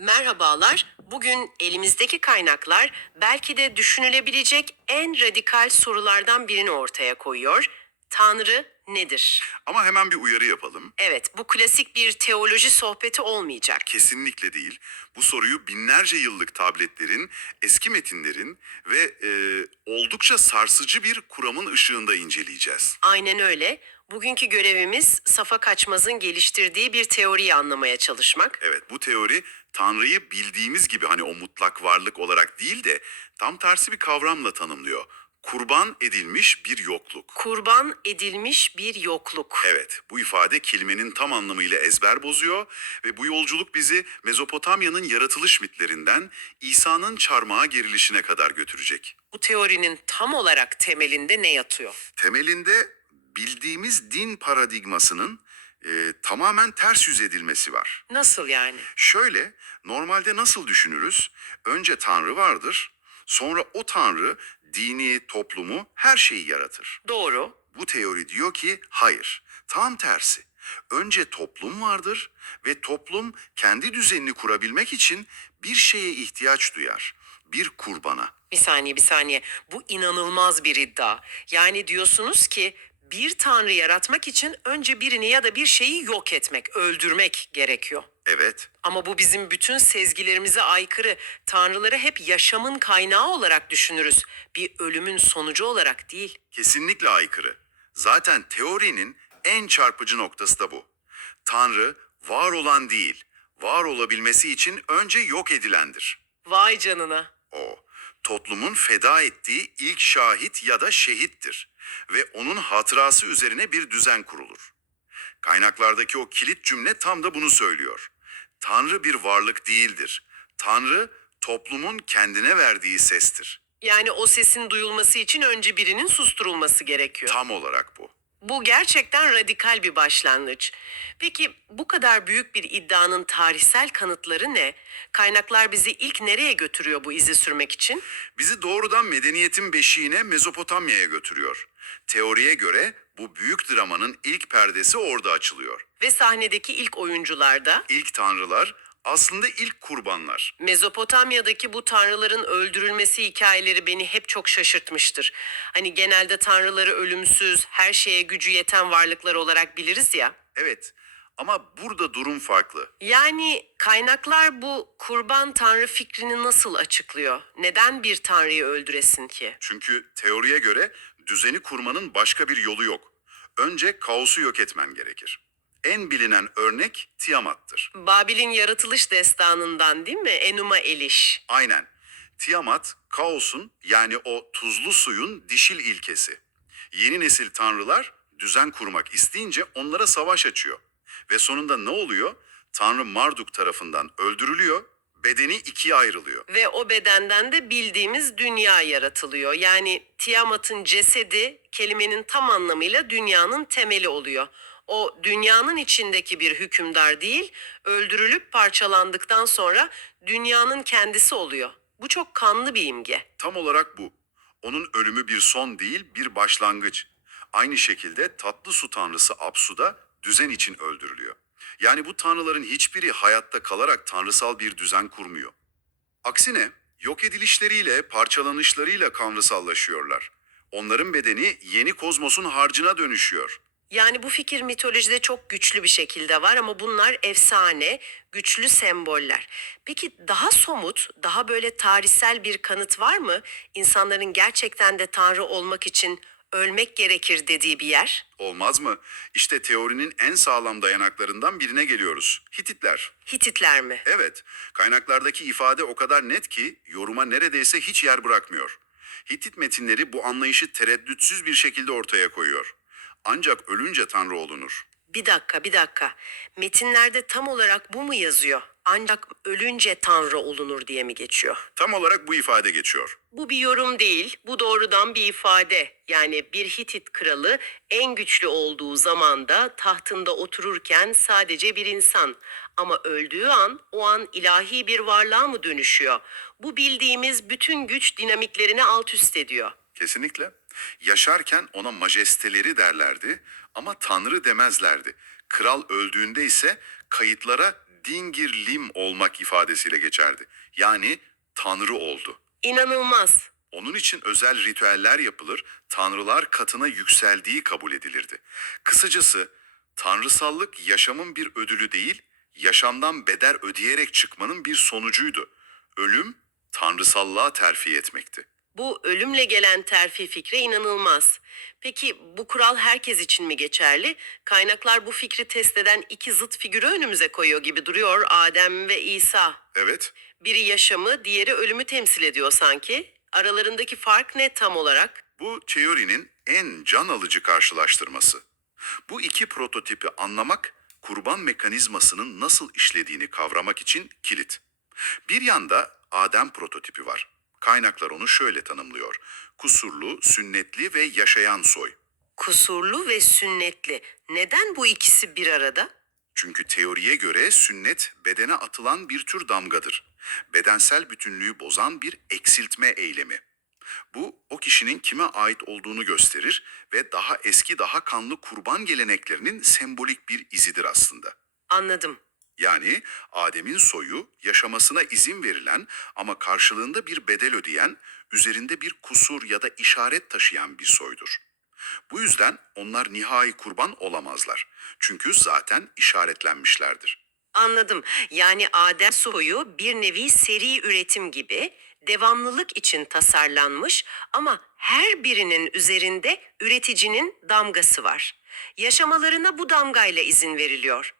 Merhabalar. Bugün elimizdeki kaynaklar belki de düşünülebilecek en radikal sorulardan birini ortaya koyuyor. Tanrı nedir? Ama hemen bir uyarı yapalım. Evet, bu klasik bir teoloji sohbeti olmayacak. Kesinlikle değil. Bu soruyu binlerce yıllık tabletlerin, eski metinlerin ve e, oldukça sarsıcı bir kuramın ışığında inceleyeceğiz. Aynen öyle. Bugünkü görevimiz Safa Kaçmaz'ın geliştirdiği bir teoriyi anlamaya çalışmak. Evet, bu teori Tanrı'yı bildiğimiz gibi hani o mutlak varlık olarak değil de tam tersi bir kavramla tanımlıyor. Kurban edilmiş bir yokluk. Kurban edilmiş bir yokluk. Evet, bu ifade kelimenin tam anlamıyla ezber bozuyor ve bu yolculuk bizi Mezopotamya'nın yaratılış mitlerinden İsa'nın çarmıha gerilişine kadar götürecek. Bu teorinin tam olarak temelinde ne yatıyor? Temelinde bildiğimiz din paradigmasının e, tamamen ters yüz edilmesi var. Nasıl yani? Şöyle, normalde nasıl düşünürüz? Önce Tanrı vardır, sonra o Tanrı dini, toplumu, her şeyi yaratır. Doğru. Bu teori diyor ki hayır, tam tersi. Önce toplum vardır ve toplum kendi düzenini kurabilmek için bir şeye ihtiyaç duyar. Bir kurbana. Bir saniye bir saniye. Bu inanılmaz bir iddia. Yani diyorsunuz ki bir tanrı yaratmak için önce birini ya da bir şeyi yok etmek, öldürmek gerekiyor. Evet, Ama bu bizim bütün sezgilerimize aykırı. Tanrıları hep yaşamın kaynağı olarak düşünürüz. Bir ölümün sonucu olarak değil. kesinlikle aykırı. Zaten teorinin en çarpıcı noktası da bu. Tanrı var olan değil, var olabilmesi için önce yok edilendir. Vay canına. O, toplumun feda ettiği ilk şahit ya da şehittir ve onun hatırası üzerine bir düzen kurulur. Kaynaklardaki o kilit cümle tam da bunu söylüyor. Tanrı bir varlık değildir. Tanrı toplumun kendine verdiği sestir. Yani o sesin duyulması için önce birinin susturulması gerekiyor. Tam olarak bu. Bu gerçekten radikal bir başlangıç. Peki bu kadar büyük bir iddianın tarihsel kanıtları ne? Kaynaklar bizi ilk nereye götürüyor bu izi sürmek için? Bizi doğrudan medeniyetin beşiğine Mezopotamya'ya götürüyor. Teoriye göre bu büyük dramanın ilk perdesi orada açılıyor. Ve sahnedeki ilk oyuncularda İlk tanrılar aslında ilk kurbanlar. Mezopotamya'daki bu tanrıların öldürülmesi hikayeleri beni hep çok şaşırtmıştır. Hani genelde tanrıları ölümsüz, her şeye gücü yeten varlıklar olarak biliriz ya. Evet ama burada durum farklı. Yani kaynaklar bu kurban tanrı fikrini nasıl açıklıyor? Neden bir tanrıyı öldüresin ki? Çünkü teoriye göre düzeni kurmanın başka bir yolu yok. Önce kaosu yok etmen gerekir. En bilinen örnek Tiamat'tır. Babil'in yaratılış destanından değil mi? Enuma Eliş. Aynen. Tiamat, kaosun yani o tuzlu suyun dişil ilkesi. Yeni nesil tanrılar düzen kurmak isteyince onlara savaş açıyor. Ve sonunda ne oluyor? Tanrı Marduk tarafından öldürülüyor, bedeni ikiye ayrılıyor. Ve o bedenden de bildiğimiz dünya yaratılıyor. Yani Tiamat'ın cesedi kelimenin tam anlamıyla dünyanın temeli oluyor. O dünyanın içindeki bir hükümdar değil, öldürülüp parçalandıktan sonra dünyanın kendisi oluyor. Bu çok kanlı bir imge. Tam olarak bu. Onun ölümü bir son değil, bir başlangıç. Aynı şekilde tatlı su tanrısı Apsu da düzen için öldürülüyor. Yani bu tanrıların hiçbiri hayatta kalarak tanrısal bir düzen kurmuyor. Aksine yok edilişleriyle, parçalanışlarıyla tanrısallaşıyorlar. Onların bedeni yeni kozmosun harcına dönüşüyor. Yani bu fikir mitolojide çok güçlü bir şekilde var ama bunlar efsane, güçlü semboller. Peki daha somut, daha böyle tarihsel bir kanıt var mı? İnsanların gerçekten de tanrı olmak için ölmek gerekir dediği bir yer? Olmaz mı? İşte teorinin en sağlam dayanaklarından birine geliyoruz. Hititler. Hititler mi? Evet, kaynaklardaki ifade o kadar net ki yoruma neredeyse hiç yer bırakmıyor. Hitit metinleri bu anlayışı tereddütsüz bir şekilde ortaya koyuyor. Ancak ölünce Tanrı olunur. Bir dakika, bir dakika. Metinlerde tam olarak bu mu yazıyor? Ancak ölünce tanrı olunur diye mi geçiyor? Tam olarak bu ifade geçiyor. Bu bir yorum değil, bu doğrudan bir ifade. Yani bir Hitit kralı en güçlü olduğu zamanda tahtında otururken sadece bir insan. Ama öldüğü an o an ilahi bir varlığa mı dönüşüyor? Bu bildiğimiz bütün güç dinamiklerini alt üst ediyor. Kesinlikle. Yaşarken ona majesteleri derlerdi ama Tanrı demezlerdi. Kral öldüğünde ise kayıtlara dingir lim olmak ifadesiyle geçerdi. Yani tanrı oldu. İnanılmaz. Onun için özel ritüeller yapılır, tanrılar katına yükseldiği kabul edilirdi. Kısacası tanrısallık yaşamın bir ödülü değil, yaşamdan bedel ödeyerek çıkmanın bir sonucuydu. Ölüm tanrısallığa terfi etmekti. Bu ölümle gelen terfi fikre inanılmaz. Peki bu kural herkes için mi geçerli? Kaynaklar bu fikri test eden iki zıt figürü önümüze koyuyor gibi duruyor Adem ve İsa. Evet, Biri yaşamı, diğeri ölümü temsil ediyor sanki. Aralarındaki fark ne tam olarak? bu teorinin en can alıcı karşılaştırması. Bu iki prototipi anlamak, kurban mekanizmasının nasıl işlediğini kavramak için kilit. Bir yanda Adem prototipi var. Kaynaklar onu şöyle tanımlıyor. Kusurlu, sünnetli ve yaşayan soy. Kusurlu ve sünnetli. Neden bu ikisi bir arada? Çünkü teoriye göre sünnet bedene atılan bir tür damgadır. Bedensel bütünlüğü bozan bir eksiltme eylemi. Bu o kişinin kime ait olduğunu gösterir ve daha eski daha kanlı kurban geleneklerinin sembolik bir izidir aslında. Anladım. Yani Adem'in soyu yaşamasına izin verilen ama karşılığında bir bedel ödeyen, üzerinde bir kusur ya da işaret taşıyan bir soydur. Bu yüzden onlar nihai kurban olamazlar. Çünkü zaten işaretlenmişlerdir. Anladım. Yani Adem soyu bir nevi seri üretim gibi devamlılık için tasarlanmış ama her birinin üzerinde üreticinin damgası var. Yaşamalarına bu damgayla izin veriliyor.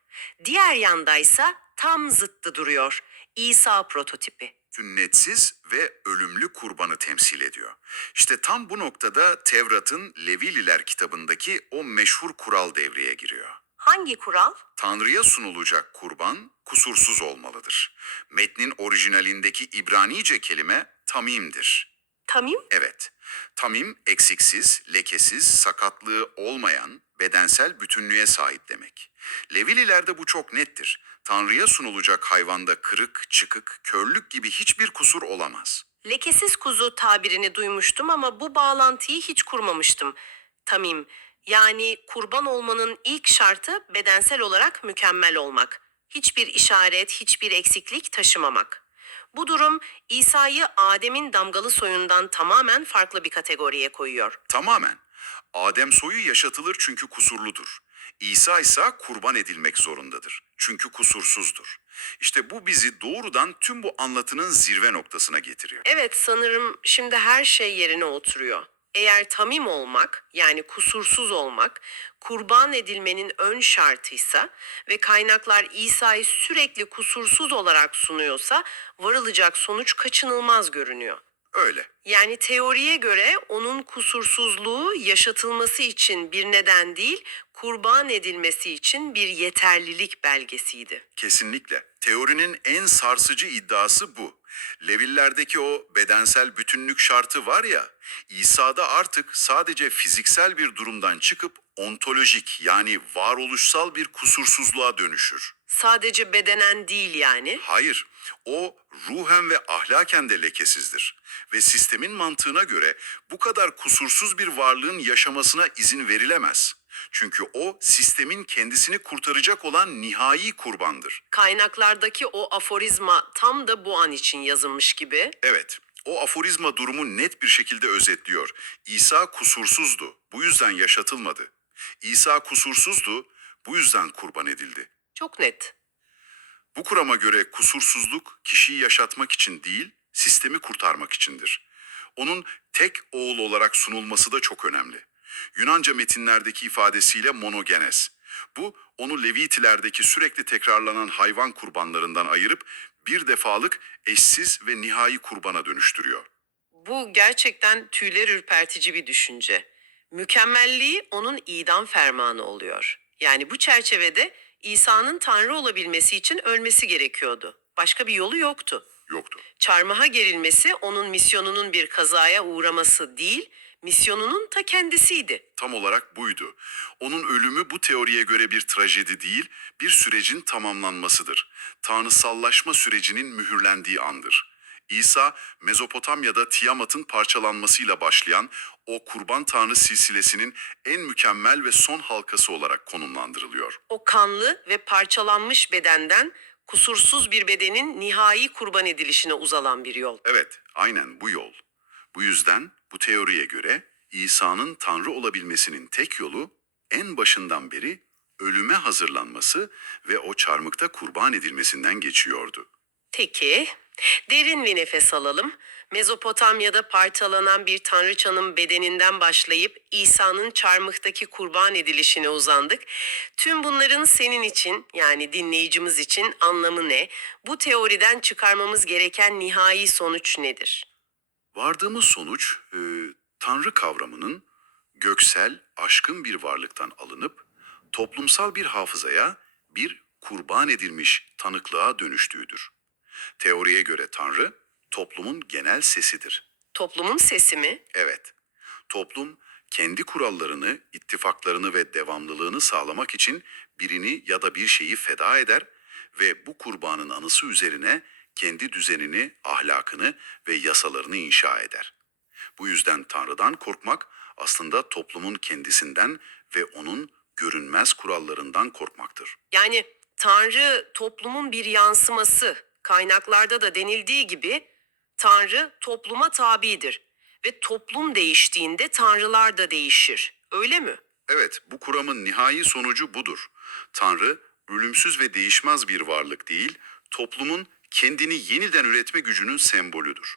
Diğer yandaysa tam zıttı duruyor. İsa prototipi. sünnetsiz ve ölümlü kurbanı temsil ediyor. İşte tam bu noktada Tevrat'ın Levililer kitabındaki o meşhur kural devreye giriyor. Hangi kural? Tanrı'ya sunulacak kurban kusursuz olmalıdır. Metnin orijinalindeki İbranice kelime tamimdir. Tamim? Evet, tamim eksiksiz, lekesiz, sakatlığı olmayan, bedensel bütünlüğe sahip demek. Levililerde bu çok nettir. Tanrı'ya sunulacak hayvanda kırık, çıkık, körlük gibi hiçbir kusur olamaz. Lekesiz kuzu tabirini duymuştum ama bu bağlantıyı hiç kurmamıştım. Tamim, yani kurban olmanın ilk şartı bedensel olarak mükemmel olmak. Hiçbir işaret, hiçbir eksiklik taşımamak. Bu durum İsa'yı Adem'in damgalı soyundan tamamen farklı bir kategoriye koyuyor. Tamamen. Adem soyu yaşatılır çünkü kusurludur. İsa ise kurban edilmek zorundadır. Çünkü kusursuzdur. İşte bu bizi doğrudan tüm bu anlatının zirve noktasına getiriyor. Evet sanırım şimdi her şey yerine oturuyor. Eğer tamim olmak yani kusursuz olmak kurban edilmenin ön şartıysa ve kaynaklar İsa'yı sürekli kusursuz olarak sunuyorsa varılacak sonuç kaçınılmaz görünüyor. Öyle. Yani teoriye göre onun kusursuzluğu yaşatılması için bir neden değil, kurban edilmesi için bir yeterlilik belgesiydi. Kesinlikle. Teorinin en sarsıcı iddiası bu. Levillerdeki o bedensel bütünlük şartı var ya, İsa'da artık sadece fiziksel bir durumdan çıkıp ontolojik yani varoluşsal bir kusursuzluğa dönüşür. Sadece bedenen değil yani. Hayır, o ruhen ve ahlaken de lekesizdir. Ve sistemin mantığına göre bu kadar kusursuz bir varlığın yaşamasına izin verilemez. Çünkü o sistemin kendisini kurtaracak olan nihai kurbandır. Kaynaklardaki o aforizma tam da bu an için yazılmış gibi. Evet, o aforizma durumu net bir şekilde özetliyor. İsa kusursuzdu, bu yüzden yaşatılmadı. İsa kusursuzdu, bu yüzden kurban edildi. Çok net. Bu kurama göre kusursuzluk kişiyi yaşatmak için değil, sistemi kurtarmak içindir. Onun tek oğul olarak sunulması da çok önemli. Yunanca metinlerdeki ifadesiyle monogenes. Bu, onu Levitilerdeki sürekli tekrarlanan hayvan kurbanlarından ayırıp bir defalık eşsiz ve nihai kurbana dönüştürüyor. Bu gerçekten tüyler ürpertici bir düşünce. Mükemmelliği onun idam fermanı oluyor. Yani bu çerçevede İsa'nın Tanrı olabilmesi için ölmesi gerekiyordu. Başka bir yolu yoktu. Yoktu. Çarmıha gerilmesi onun misyonunun bir kazaya uğraması değil, misyonunun ta kendisiydi. Tam olarak buydu. Onun ölümü bu teoriye göre bir trajedi değil, bir sürecin tamamlanmasıdır. Tanrısallaşma sürecinin mühürlendiği andır. İsa, Mezopotamya'da Tiamat'ın parçalanmasıyla başlayan o kurban tanrı silsilesinin en mükemmel ve son halkası olarak konumlandırılıyor. O kanlı ve parçalanmış bedenden kusursuz bir bedenin nihai kurban edilişine uzalan bir yol. Evet, aynen bu yol. Bu yüzden bu teoriye göre İsa'nın Tanrı olabilmesinin tek yolu en başından beri ölüme hazırlanması ve o çarmıkta kurban edilmesinden geçiyordu. Peki, derin bir nefes alalım. Mezopotamya'da partalanan bir tanrıçanın bedeninden başlayıp İsa'nın çarmıhtaki kurban edilişine uzandık. Tüm bunların senin için yani dinleyicimiz için anlamı ne? Bu teoriden çıkarmamız gereken nihai sonuç nedir? Vardığımız sonuç, e, Tanrı kavramının göksel, aşkın bir varlıktan alınıp toplumsal bir hafızaya, bir kurban edilmiş tanıklığa dönüştüğüdür. Teoriye göre Tanrı, toplumun genel sesidir. Toplumun sesi mi? Evet, toplum kendi kurallarını, ittifaklarını ve devamlılığını sağlamak için birini ya da bir şeyi feda eder ve bu kurbanın anısı üzerine kendi düzenini, ahlakını ve yasalarını inşa eder. Bu yüzden Tanrı'dan korkmak aslında toplumun kendisinden ve onun görünmez kurallarından korkmaktır. Yani Tanrı toplumun bir yansıması. Kaynaklarda da denildiği gibi Tanrı topluma tabidir ve toplum değiştiğinde tanrılar da değişir. Öyle mi? Evet, bu kuramın nihai sonucu budur. Tanrı, ölümsüz ve değişmez bir varlık değil, toplumun kendini yeniden üretme gücünün sembolüdür.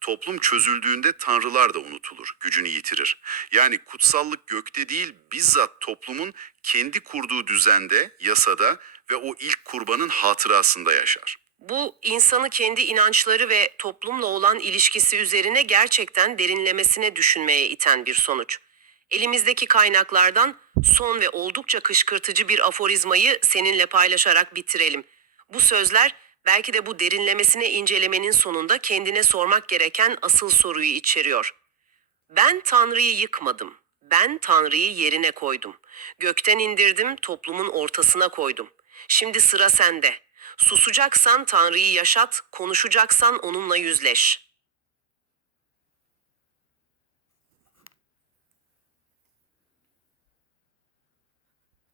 Toplum çözüldüğünde tanrılar da unutulur, gücünü yitirir. Yani kutsallık gökte değil, bizzat toplumun kendi kurduğu düzende, yasada ve o ilk kurbanın hatırasında yaşar. Bu insanı kendi inançları ve toplumla olan ilişkisi üzerine gerçekten derinlemesine düşünmeye iten bir sonuç. Elimizdeki kaynaklardan son ve oldukça kışkırtıcı bir aforizmayı seninle paylaşarak bitirelim. Bu sözler belki de bu derinlemesine incelemenin sonunda kendine sormak gereken asıl soruyu içeriyor. Ben Tanrı'yı yıkmadım. Ben Tanrı'yı yerine koydum. Gökten indirdim, toplumun ortasına koydum. Şimdi sıra sende. Susacaksan Tanrı'yı yaşat, konuşacaksan onunla yüzleş.